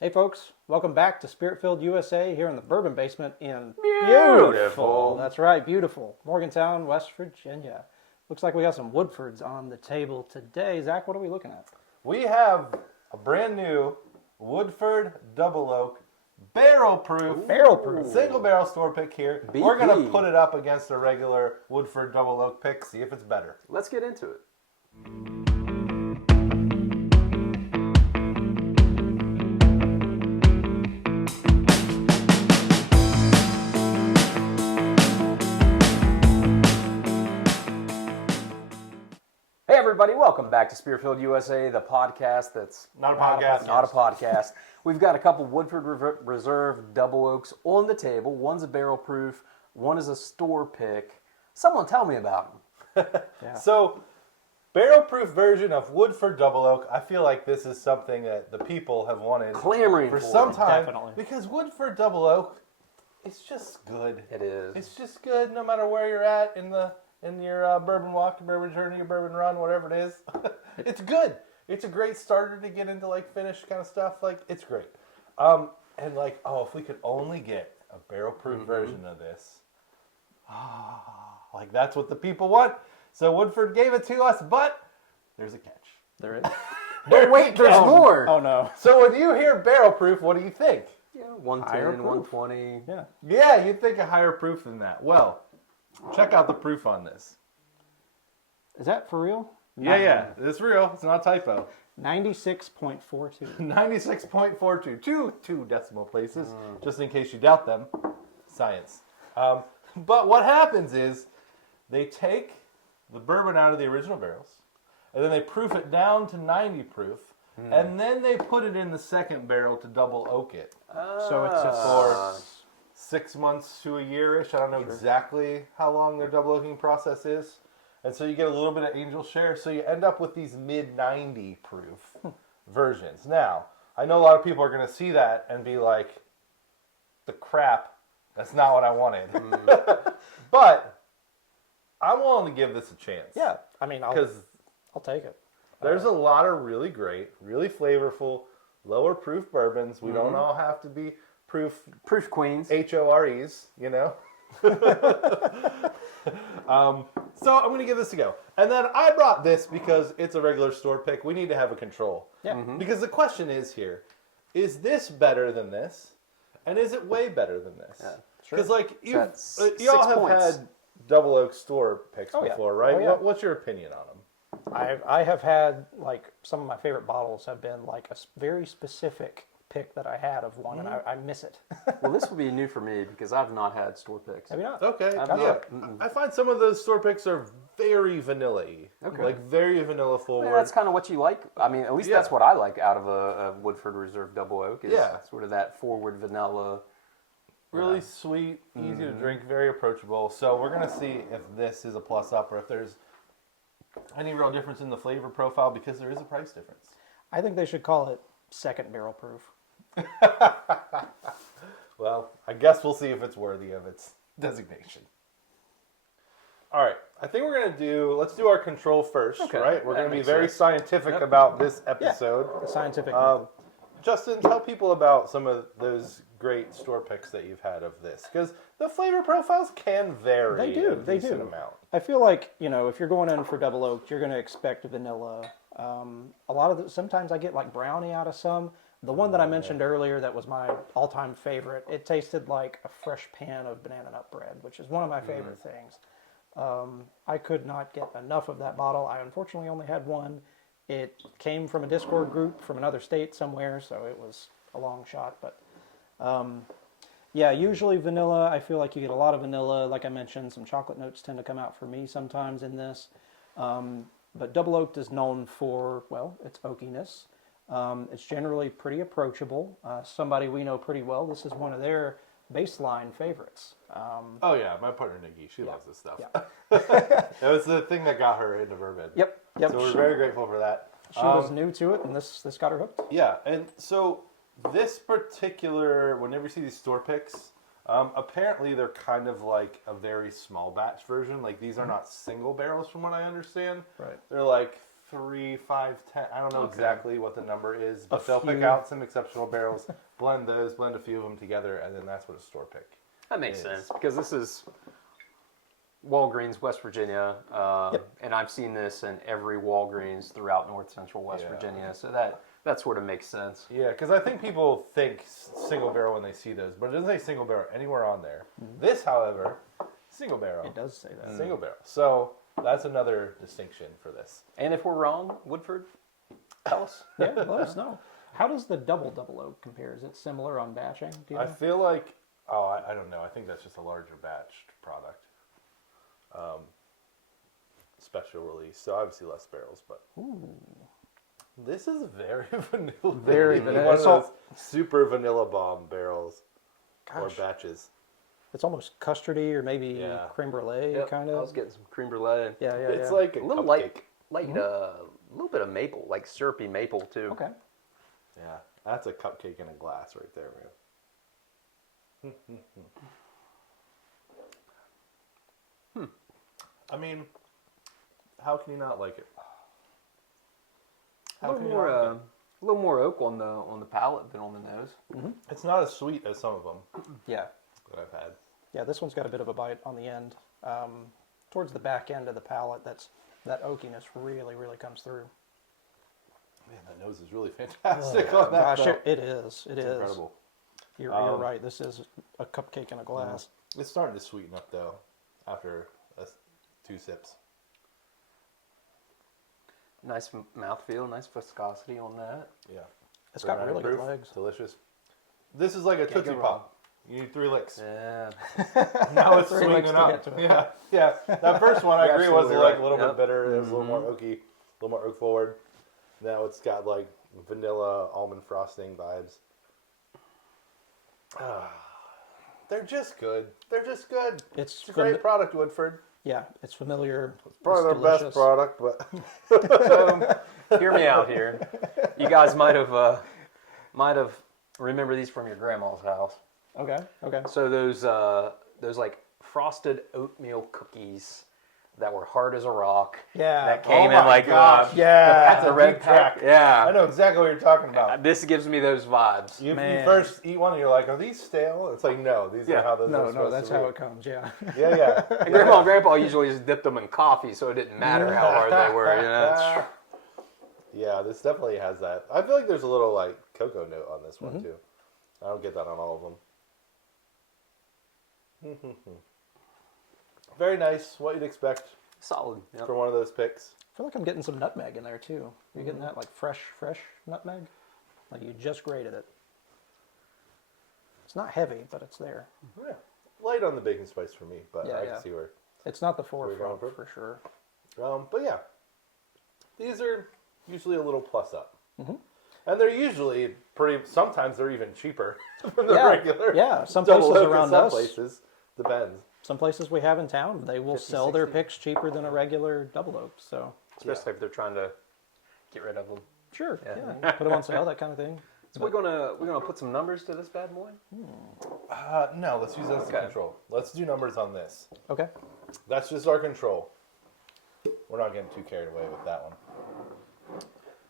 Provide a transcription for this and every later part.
Hey folks, welcome back to Spirit-Filled USA here in the Bourbon Basement in beautiful. That's right, beautiful. Morgantown, West Virginia. Looks like we got some Woodfords on the table today. Zach, what are we looking at? We have a brand new Woodford Double Oak barrel proof single barrel store pick here. BP. We're going to put it up against a regular Woodford Double Oak pick, see if it's better. Let's get into it. Hey everybody, welcome back to Spirit-Filled USA, the podcast that's Not a podcast. Not a podcast. We've got a couple Woodford Reserve Double Oaks on the table. One's a barrel proof, one is a store pick. Someone tell me about them. Yeah. So, barrel proof version of Woodford Double Oak. I feel like this is something that the people have wanted Clamoring for for some it. time. Definitely. Because Woodford Double Oak, it's just good. It is. It's just good no matter where you're at in your bourbon walk, your bourbon journey, your bourbon run, whatever it is. It's good. It's a great starter to get into like finish kind of stuff. Like it's great. And like, if we could only get a barrel proof version of this. Like that's what the people want. So Woodford gave it to us, but there's a catch. There is. But wait, there's more. Oh no. So when you hear barrel proof, what do you think? Yeah, Higher 110, proof. 120. Yeah. Yeah, you'd think a higher proof than that. Well, check out the proof on this. Is that for real? Yeah, it's real. It's not a typo. 96.42. 96.42, two decimal places, just in case you doubt them. Science. But what happens is they take the bourbon out of the original barrels, and then they proof it down to 90 proof, and then they put it in the second barrel to double oak it So it's for 6 months to a year-ish. I don't know exactly how long their double oaking process is. And so you get a little bit of angel share. So you end up with these mid-90 proof versions. Now, I know a lot of people are going to see that and be like, the crap, that's not what I wanted. But I'm willing to give this a chance. yeah. I mean, I'll take it. There's a lot of really great, really flavorful, lower proof bourbons. We don't all have to be proof queens. HOREs, you know? So I'm going to give this a go. And then I brought this because it's a regular store pick. We need to have a control. Yeah. Because the question is here, is this better than this? And is it way better than this? Yeah, sure. Because like you all 6 have points. had Double Oak store picks Oh, yeah. before, right? Oh, yeah. What's your opinion on them? I have had like some of my favorite bottles have been like a very specific pick that I had of one, and I miss it. Well, this will be new for me because I've not had store picks. Have you not? Okay. I've Yeah. not. I find some of those store picks are very vanilla-y. Okay. Like very vanilla forward. Yeah, that's kind of what you like. I mean, at least Yeah. that's what I like out of a Woodford Reserve Double Oak. Is Yeah. sort of that forward vanilla. Really sweet, easy to drink, very approachable. So we're going to see if this is a plus up or if there's any real difference in the flavor profile because there is a price difference. I think they should call it second barrel proof. Well, I guess we'll see if it's worthy of its designation. All right, I think we're going to let's do our control first, Okay, right? We're that going to be makes very sense. scientific about this episode. The scientific. Justin, tell people about some of those great store picks that you've had of this, because the flavor profiles can vary. They do, a they decent do. amount. I feel like, if you're going in for double oak, you're going to expect vanilla. A lot of sometimes I get like brownie out of some. The one that I mentioned earlier that was my all-time favorite, it tasted like a fresh pan of banana nut bread, which is one of my favorite things. I could not get enough of that bottle. I unfortunately only had one. It came from a Discord group from another state somewhere, so it was a long shot. But yeah, usually vanilla. I feel like you get a lot of vanilla. Like I mentioned, some chocolate notes tend to come out for me sometimes in this. But double oaked is known for, well, its oakiness. It's generally pretty approachable. Somebody we know pretty well, this is one of their baseline favorites. Oh yeah, my partner Nikki, she loves this stuff. Yeah. That was the thing that got her into bourbon. Yep. So we're very grateful for that. She was new to it, and this got her hooked. Yeah, and so this particular, whenever you see these store picks, apparently they're kind of like a very small batch version. Like these are not single barrels from what I understand. Right. They're like 3, 5, 10. I don't know exactly what the number is, but they'll pick few. out some exceptional barrels, blend a few of them together, and then that's what a store pick. That makes is. sense because this is Walgreens, West Virginia, and I've seen this in every Walgreens throughout North Central West Virginia. So that sort of makes sense. Yeah, because I think people think single barrel when they see those, but it doesn't say single barrel anywhere on there. This, however, single barrel. It does say that. Single barrel. So that's another distinction for this. And if we're wrong, Woodford, tell us. Yeah, let us know. How does the double oak compare? Is it similar on batching? Do you I know? feel like, I don't know. I think that's just a larger batched product. Special release, so obviously less barrels, but this is very vanilla. Very vanilla. One of It's all- those super vanilla bomb barrels or Gosh. batches. It's almost custardy or maybe Yeah. creme brulee Yep, kind I was of. getting some creme brulee. Yeah, yeah, It's yeah. like A a little cupcake. a little bit of maple, like syrupy maple too. Okay. Yeah, that's a cupcake in a glass right there, man. I mean, how can you not like it? A How little can you more, not like it? a little more oak on the palate than on the nose. It's not as sweet as some of them Yeah. that I've had. Yeah, this one's got a bit of a bite on the end. Towards the back end of the palate, that oakiness really, really comes through. Man, that nose is really fantastic on that. Gosh, though. it is. It It's is. incredible. You're right. This is a cupcake in a glass. It's starting to sweeten up though after 2 sips. Nice mouthfeel, nice viscosity on that. Yeah, It's got really good proof, legs. delicious. This is like a Tootsie go wrong. Pop. You need 3 licks. Yeah. Now it's 3 licks sweetening to up. get to it. Yeah, yeah. That first one I You're agree was absolutely like right. a little Yep. bit bitter. It was a little more oaky, a little more oak forward. Now it's got like vanilla almond frosting vibes. They're just good. They're just good. It's a great product, Woodford. Yeah, it's familiar. Probably it's their best delicious. product, but Hear me out here. You guys might have remember these from your grandma's house. Okay. Okay. So those like frosted oatmeal cookies that were hard as a rock. Yeah. That came Oh in my like gosh. Yeah. That's the a red deep pack. track. Yeah. I know exactly what you're talking about. This gives me those vibes. You Man. first eat one and you're like, are these stale? It's like, no, these Yeah. are how those are No, supposed that's to be. how it comes. Yeah. Yeah, yeah. And Grandma and Grandpa usually just dipped them in coffee, so it didn't matter how hard they were. You know, it's- Yeah, this definitely has that. I feel like there's a little like cocoa note on this one too. I don't get that on all of them. Very nice. What you'd expect solid. Yep. for one of those picks. I feel like I'm getting some nutmeg in there too. You're getting that like fresh nutmeg? Like you just grated it. It's not heavy, but it's there. Yeah. Light on the bacon spice for me, but Yeah, I yeah. can see where. It's not the going forefront for? for sure. But yeah, these are usually a little plus up. And they're usually pretty. Sometimes they're even cheaper than the Yeah, regular. yeah, some double places oak in around some us- places depends. Some places we have in town, they will 50, sell their 60. picks cheaper than a regular double oak. So Especially if they're trying to get rid of them. sure, Yeah. yeah, put them on sale, that kind of thing. So we're gonna put some numbers to this bad boy. No, let's use that as a Okay. control. Let's do numbers on this. Okay. That's just our control. We're not getting too carried away with that one.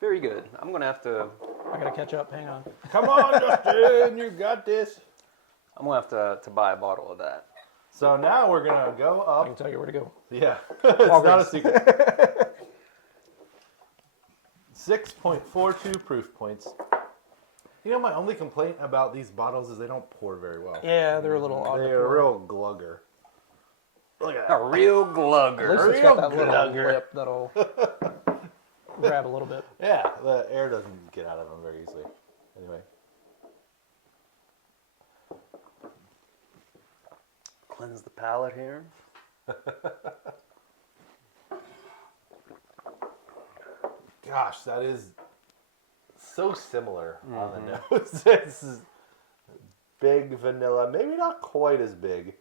Very good. I'm gonna have to. I gotta catch up. Hang on. Come on, Justin, you got this. I'm gonna have to buy a bottle of that. So now we're gonna go I up. can tell you where to go. Yeah, it's not a secret. 6.42 proof points. You know, my only complaint about these bottles is they don't pour very well. Yeah, they're a little odd. to They're a pour. real glugger. Look at A that. real At glugger. least it's real got that little glugger. lip that'll grab a little bit. Yeah, the air doesn't get out of them very easily. Anyway. Cleanse the palate here. Gosh, that is so similar on the nose. It's big vanilla, maybe not quite as big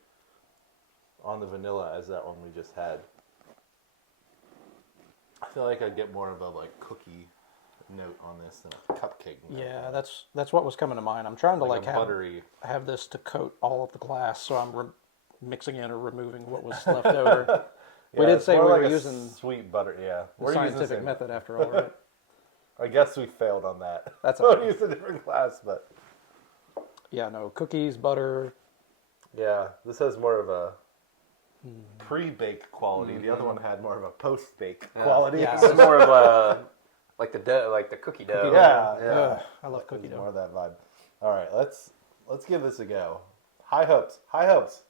on the vanilla as that one we just had. I feel like I'd get more of a like cookie note on this than a cupcake note. Yeah, that's what was coming to mind. I'm trying to like like a buttery. have this to coat all of the glass, so I'm mixing in or removing what was left over. We did it's say more we like were a using sweet butter. Yeah, the we're using the scientific same- method after all, right? I guess we failed on that. That's We'll okay. use a different class, but Yeah, no, cookies, butter. yeah, this has more of a pre-bake quality. The other one had more of a post-bake quality. Yeah. This is more of a like the dough, like the cookie dough. Yeah. Ugh, I love cookie It's dough. more of that vibe. All right, let's give this a go. High hopes. High hopes.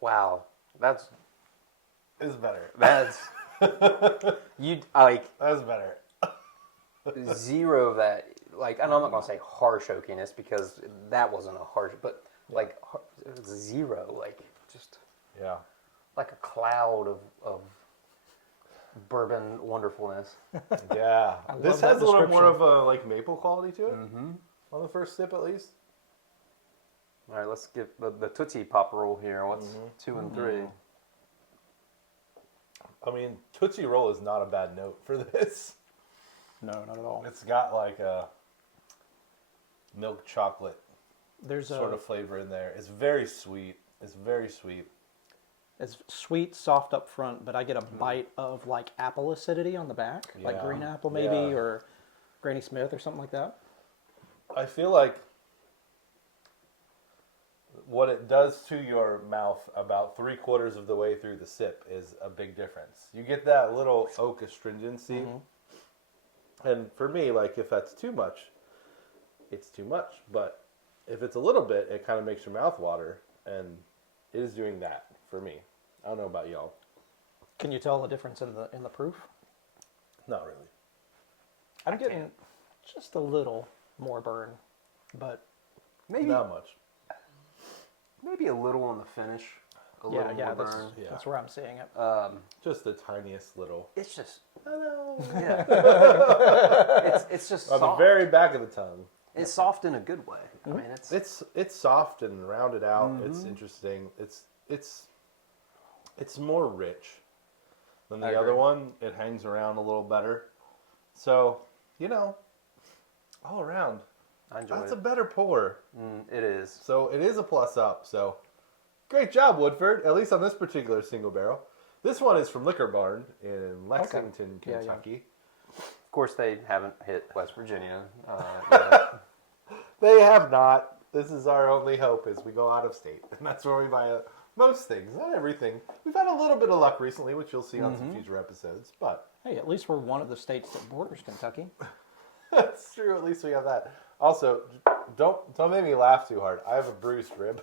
Wow, that's It's better. you like That's better. zero of that. Like, and I'm not gonna say harsh oakiness because that wasn't a harsh, but like it was zero, like just Yeah. like a cloud of bourbon wonderfulness. Yeah. This love that has a little more description. of a like maple quality to it. Mm-hmm. On the first sip, at least. All right, let's give the Tootsie Pop roll here. What's 2 and 3? I mean, Tootsie Roll is not a bad note for this. No, not at all. It's got like a milk chocolate There's sort a of flavor in there. It's very sweet. It's very sweet. it's sweet, soft up front, but I get a bite of like apple acidity on the back, like Yeah. green apple maybe, Yeah. or Granny Smith or something like that. I feel like what it does to your mouth about 3/4 of the way through the sip is a big difference. You get that little oak astringency. And for me, like if that's too much, it's too much. But if it's a little bit, it kind of makes your mouth water. And it is doing that for me. I don't know about y'all. Can you tell the difference in the proof? Not really. I'm getting just a little more burn, but Maybe Not much. maybe a little on the finish. A yeah, little yeah, more that's burn. that's where I'm seeing it. Just the tiniest little. It's just Hello. it's just On the soft. very back of the tongue. It's soft in a good way. I mean, It's soft and rounded out. It's interesting. It's more rich than I the other agree. one. It hangs around a little better. So, all around, I enjoy that's it. a better pour. It is. So it is a plus up. So great job, Woodford. At least on this particular single barrel. This one is from Liquor Barn in Lexington, Yeah, yeah. Kentucky. Of course, they haven't hit West Virginia. Yet. They have not. This is our only hope as we go out of state. And that's where we buy most things, not everything. We've had a little bit of luck recently, which you'll see on some future episodes. But Hey, at least we're one of the states that borders Kentucky. that's true. At least we have that. Also, don't make me laugh too hard. I have a bruised rib.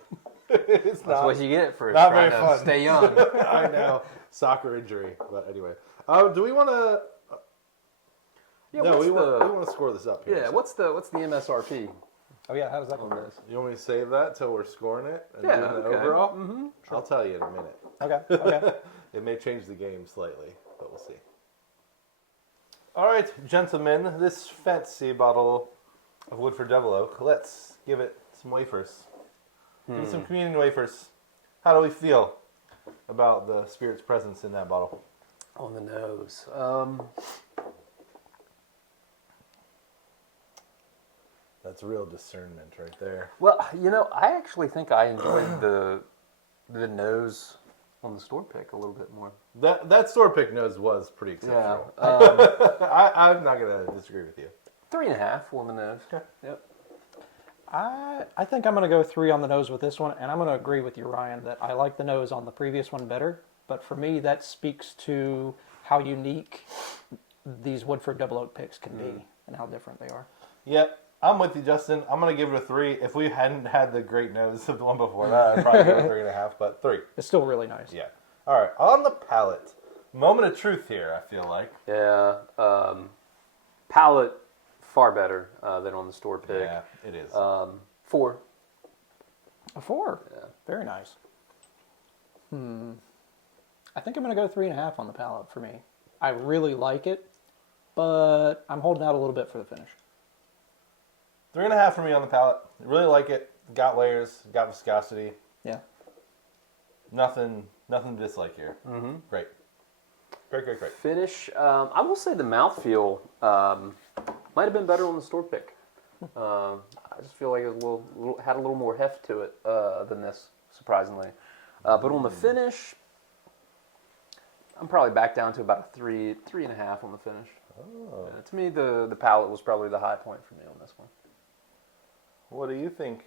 It's That's not what you get for not trying very to fun. stay young. I know. Soccer injury. But anyway. Do we want to... Yeah, No, what's we the, want to score this up here. yeah, So what's the MSRP Oh yeah, how does that on work? this? you want me to save that till we're scoring it and Yeah, doing the okay. overall? Mm-hmm. I'll tell you in a minute. Okay, okay. It may change the game slightly, but we'll see. All right, gentlemen, this fancy bottle of Woodford Devil Oak, let's give it some wafers. Give it some communion wafers. How do we feel about the spirit's presence in that bottle? On the nose. That's real discernment right there. Well, I actually think I enjoyed the nose on the store pick a little bit more. That store pick nose was pretty Yeah. exceptional. I'm not going to disagree with you. 3.5 on the nose. Okay. Yep. I think I'm going to go 3 on the nose with this one, and I'm going to agree with you, Ryan, that I like the nose on the previous one better. But for me, that speaks to how unique these Woodford Double Oak picks can be and how different they are. Yep, I'm with you, Justin. I'm going to give it a 3. If we hadn't had the great nose of the one before that, I'd probably go 3.5, but 3. It's still really nice. Yeah. All right, on the palate. Moment of truth here, I feel like. Yeah. Palate far better than on the store pick. Yeah, it is. 4. A 4. Yeah. Very nice. I think I'm going to go 3.5 on the palate for me. I really like it, but I'm holding out a little bit for the finish. 3.5 for me on the palate. Really like it. Got layers, got viscosity. Yeah. Nothing to dislike here. Mm-hmm. Great. Great. Finish. I will say the mouthfeel might have been better on the store pick. I just feel like it was had a little more heft to it than this, surprisingly. But on the finish, I'm probably back down to about a 3.5 on the finish. Oh. To me, the palate was probably the high point for me on this one. What do you think,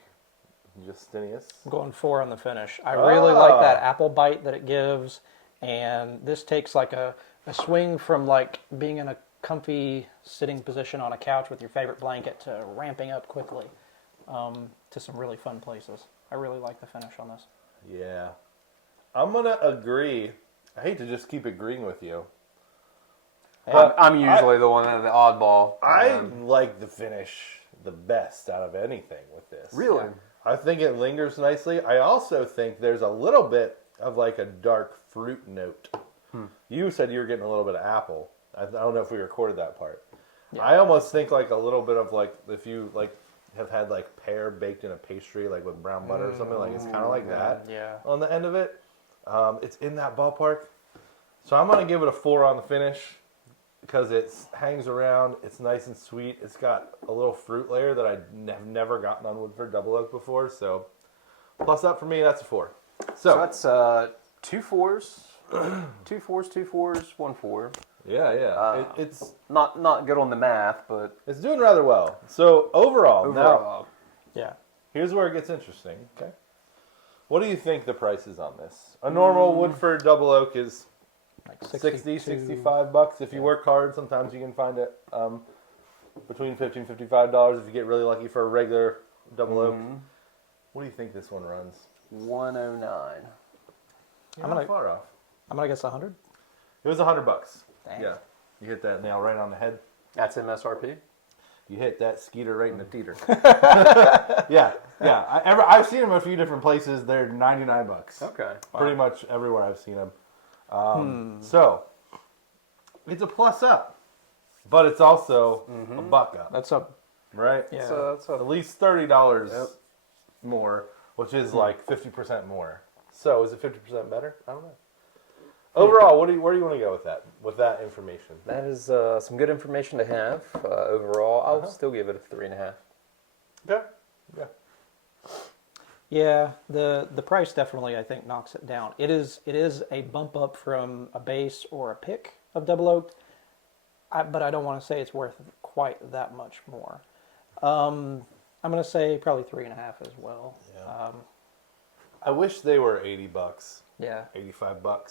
Justinius? I'm going 4 on the finish. I really like that apple bite that it gives, and this takes like a swing from like being in a comfy sitting position on a couch with your favorite blanket to ramping up quickly to some really fun places. I really like the finish on this. Yeah. I'm going to agree. I hate to just keep agreeing with you. I'm usually the one the oddball. I like the finish the best out of anything with this. Really? I think it lingers nicely. I also think there's a little bit of like a dark fruit note. You said you were getting a little bit of apple. I don't know if we recorded that part. Yeah. I almost think like a little bit of like if you like have had like pear baked in a pastry like with brown butter or something, like it's kind of like that on the end of it. It's in that ballpark. So I'm going to give it a 4 on the finish because it hangs around. It's nice and sweet. It's got a little fruit layer that I have never gotten on Woodford Double Oak before. So plus up for me, that's a 4. So that's 2 4s, 2 4s, 2 4s, 1 4. Yeah. It's not good on the math, but it's doing rather well. So overall, now, here's where it gets interesting. Okay, what do you think the price is on this? A normal Woodford Double Oak is like 60, 65 bucks. If you work hard, sometimes you can find it between $50 and $55 if you get really lucky for a regular Double Oak. What do you think this one runs? 109. I'm not far off. I'm gonna guess 100. It was $100. Dang. Yeah, you hit that nail right on the head. That's MSRP. You hit that skeeter right in the teeter. yeah. I've seen them a few different places. They're $99. Okay. Pretty much everywhere I've seen them. So it's a plus up, but it's also a buck up. That's up. Right? Yeah. So that's At least $30 more, which is like 50% more. So is it 50% better? I don't know. Overall, where do you want to go with that information? That is some good information to have. Overall, I'll still give it a 3.5. Yeah. Yeah, the price definitely I think knocks it down. It is a bump up from a base or a pick of Double Oak, but I don't want to say it's worth quite that much more. I'm gonna say probably 3.5 as well. Yeah. I wish they were $80. Yeah. $85.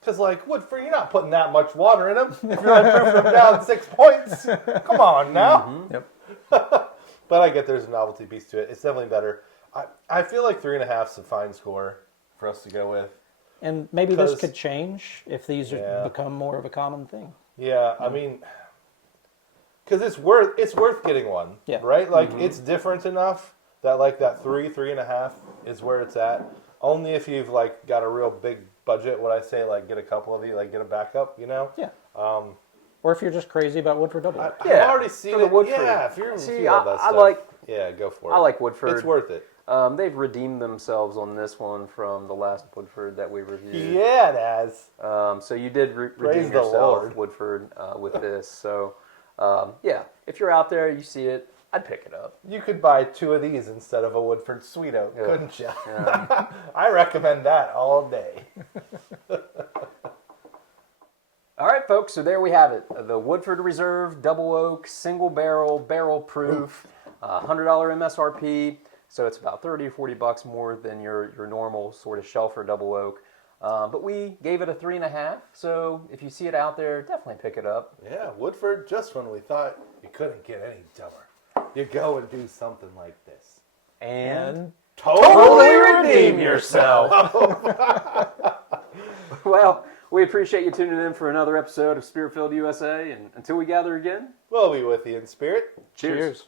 Because like Woodford, you're not putting that much water in them. If you're not proofing them down 6 points, come on now. Yep. But I get there's a novelty piece to it. It's definitely better. I feel like 3.5 is a fine score for us to go with. And maybe this could change if these become more of a common thing. Yeah, I mean, because it's worth getting one. Yeah. Right. Like it's different enough that like that 3.5 is where it's at. Only if you've like got a real big budget would I say like get a couple of these, like get a backup, you know? Yeah. Or if you're just crazy about Woodford Double Oak. I've already seen the it. Woodford. Yeah, if you're See, all that I stuff. like. Yeah, go for it. I like Woodford. It's worth it. They've redeemed themselves on this one from the last Woodford that we reviewed. Yeah, it has. So you did Praise redeem the yourself, Lord. Woodford, with this. So if you're out there, you see it, I'd pick it up. You could buy 2 of these instead of a Woodford Sweet Oak, Yeah. couldn't you? Yeah. I recommend that all day. All right, folks, so there we have it. The Woodford Reserve Double Oak Single Barrel Proof, $100 MSRP. So it's about 30 or 40 bucks more than your normal sort of shelfer Double Oak. But we gave it a 3.5. So if you see it out there, definitely pick it up. Yeah, Woodford, just when we thought you couldn't get any dumber, you go and do something like this. And totally redeem yourself. Well, we appreciate you tuning in for another episode of Spirit-Filled USA. And until we gather again, We'll be with you in spirit. cheers.